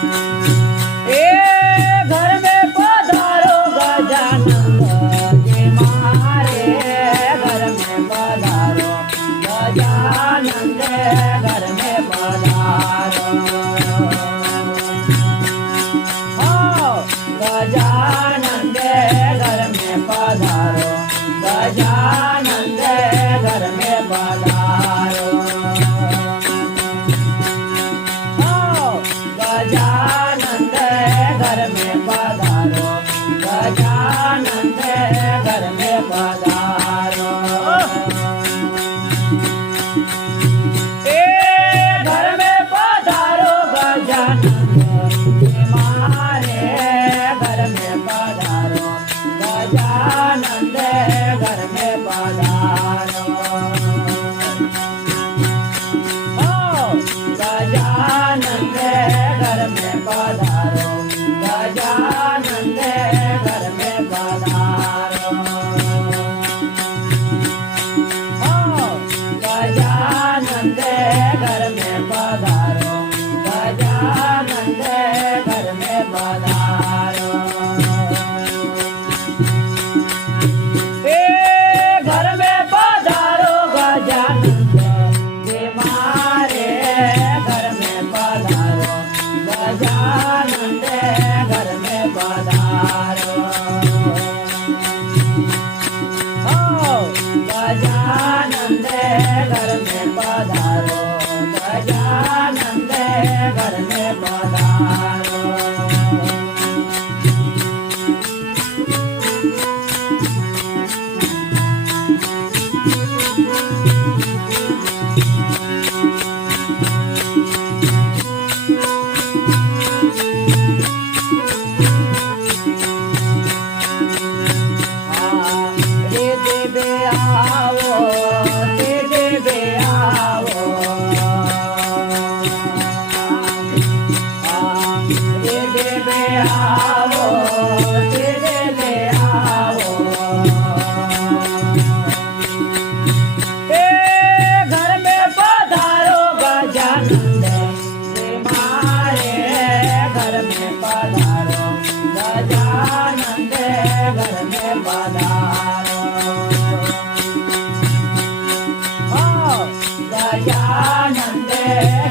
ए घर में पधारो गजानंद जी मारे, घर में पधारो गजानंद, घर में पधारो। गजानंद घर में पधारो, गजानंद घर में पधारो। गजानंद घर में पधारो, गजानंद घर में पधारो। ए घर में पधारो गजानंद मारे, घर में पधारो गजानंद, घर में पधारो। गजानंद घर में पधारो, गजानंद घर में पधारो। गजानंद घर में पधारो, गजानंद घर में पधारो। ए घर में पधारो गजानंद जी मारे, घर में पधारो गजानंद, घर में पधारो। गजानंद घर में पधारो, गजानंद घर में पधारो। रे देवे आओ, रे देवे आओ, रे देवे आओ, रे देवे आओ। ए घर में पधारो गजानंद जी मारे, घर में पधारो गजानंद, घर में पधारो। गजानंद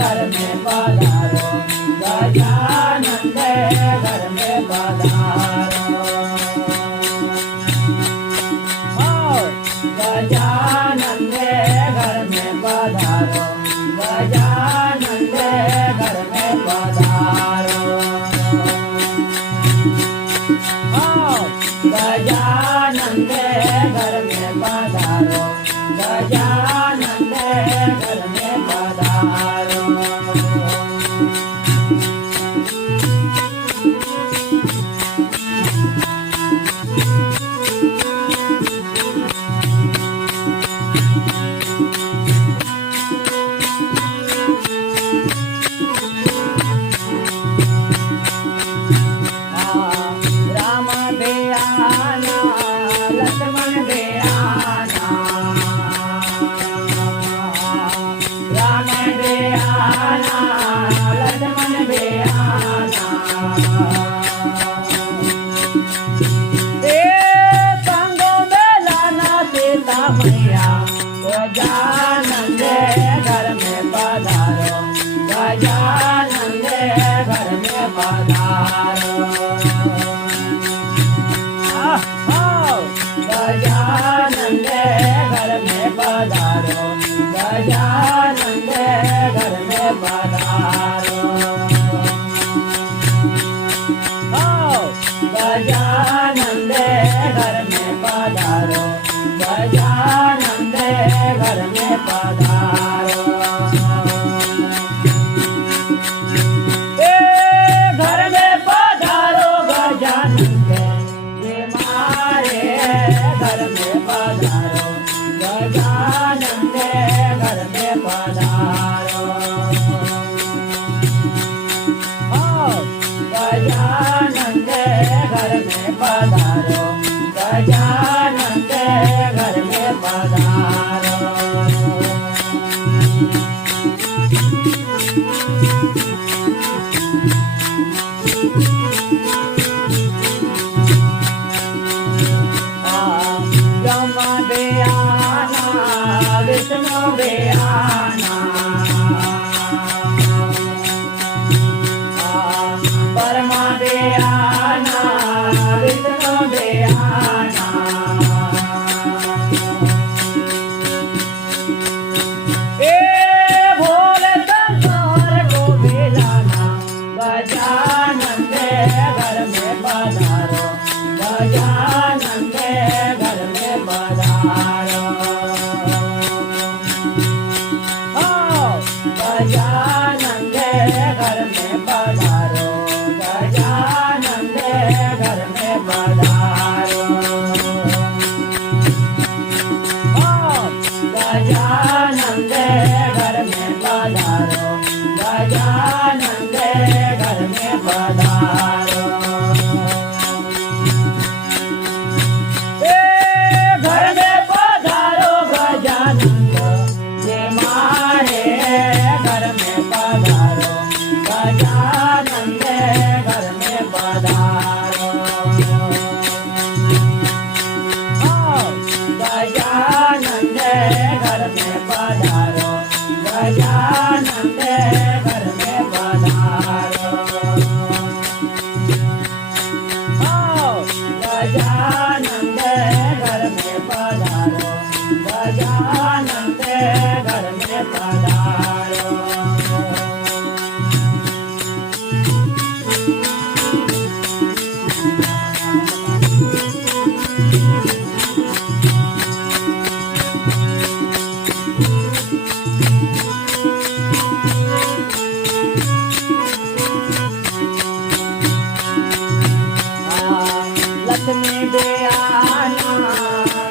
घर में पधारो, गजानंद घर में पधारो। गजानंद घर में पधारो, गजानंद घर में पधारो। गजानंद घर में पधारो, गजानंद घर में पधारो। राम बेआना, लक्ष्मण बेआना, राम बेआना, लक्ष्मण बेआना। ए संगों में लाना सीता मैया, गजानंद घर में पधारो, गजानंद घर में पधारो। गजानंद घर में पधारो, गजानंद घर में पधारो। गजानंद घर में पधारो, गजानंद घर में पधारो। ए घर में पधारो गजानंद जी मारे, घर में पधारो गजानंद, घर में पधारो। गजानंद घर में पधारो, गजानंद घर में पधारो। ब्रह्मा दे आना, विष्णु दे आना, परमा दे आना, विष्णु दे आना। ए भोले शंकर को मिलाना, गजानन के घर में पधारो, गजानन के घर में पधारो। गजानन के घर में पधारो, गजानन के घर में पधारो। गजानन के घर में पधारो, गजानन के घर में पधारो। घर में पधारो गजानन, ये मारे घर में पधारो, गजानन के घर में पधारो। गजानन के घर में पधारो, गजानन के घर में पधारो। गजानन के घर में पधारो, गजानन के घर में पधारो। लक्ष्मी दे आना,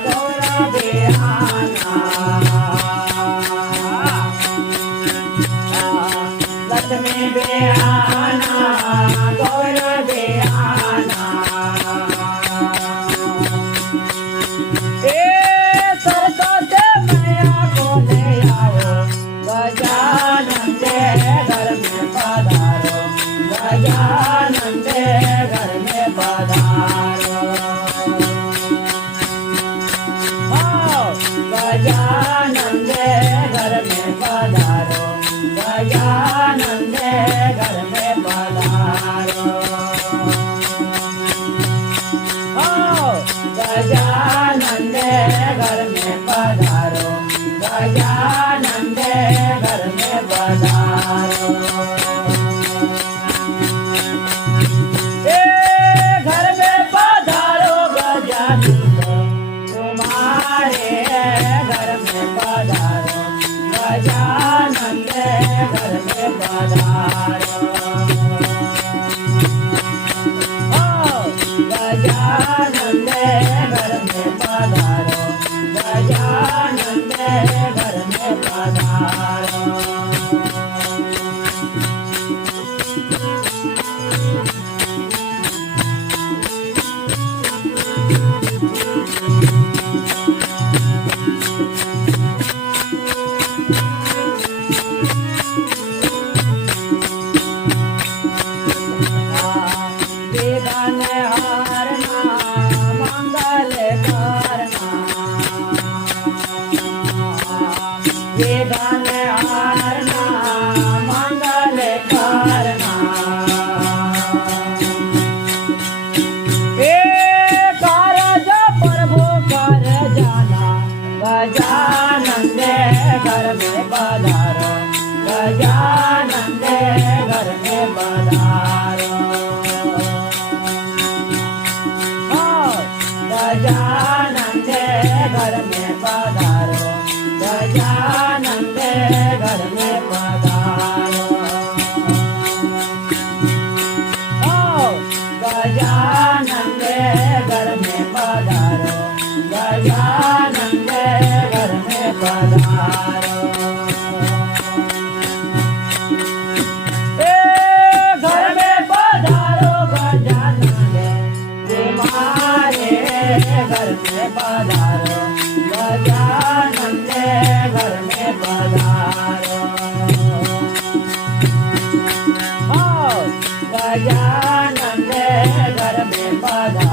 गौरा दे आना, लक्ष्मी दे आना, गौरा दे आना। ए सरस्वती मैया को ले आओ, गजानन के घर में पधारो, गजानन के घर में पधारो। गजानन के घर में पधारो, गजानन के घर में पधारो। गजानन के घर में पधारो, गजानन के घर में पधारो। घर में पधारो गजानन, तुम्हारे घर में पधारो, गजानन के घर में पधारो। गजानन के घर में पधारो, गजानन के घर में पधारो। वेदन हारना, मंगल करना, वेदन हारना, मंगल करना। कारज प्रभु कर जाना, गजानन के घर में पधारो, गजानन के घर में पधारो। गजानन के घर में पधारो, गजानन के घर में पधारो। गजानन के घर में पधारो, गजानन के घर में पधारो। घर में पधारो गजानन, तुम्हारे घर में पधारो, गजानन के घर में पधारो। गजानन दे घर में पधारो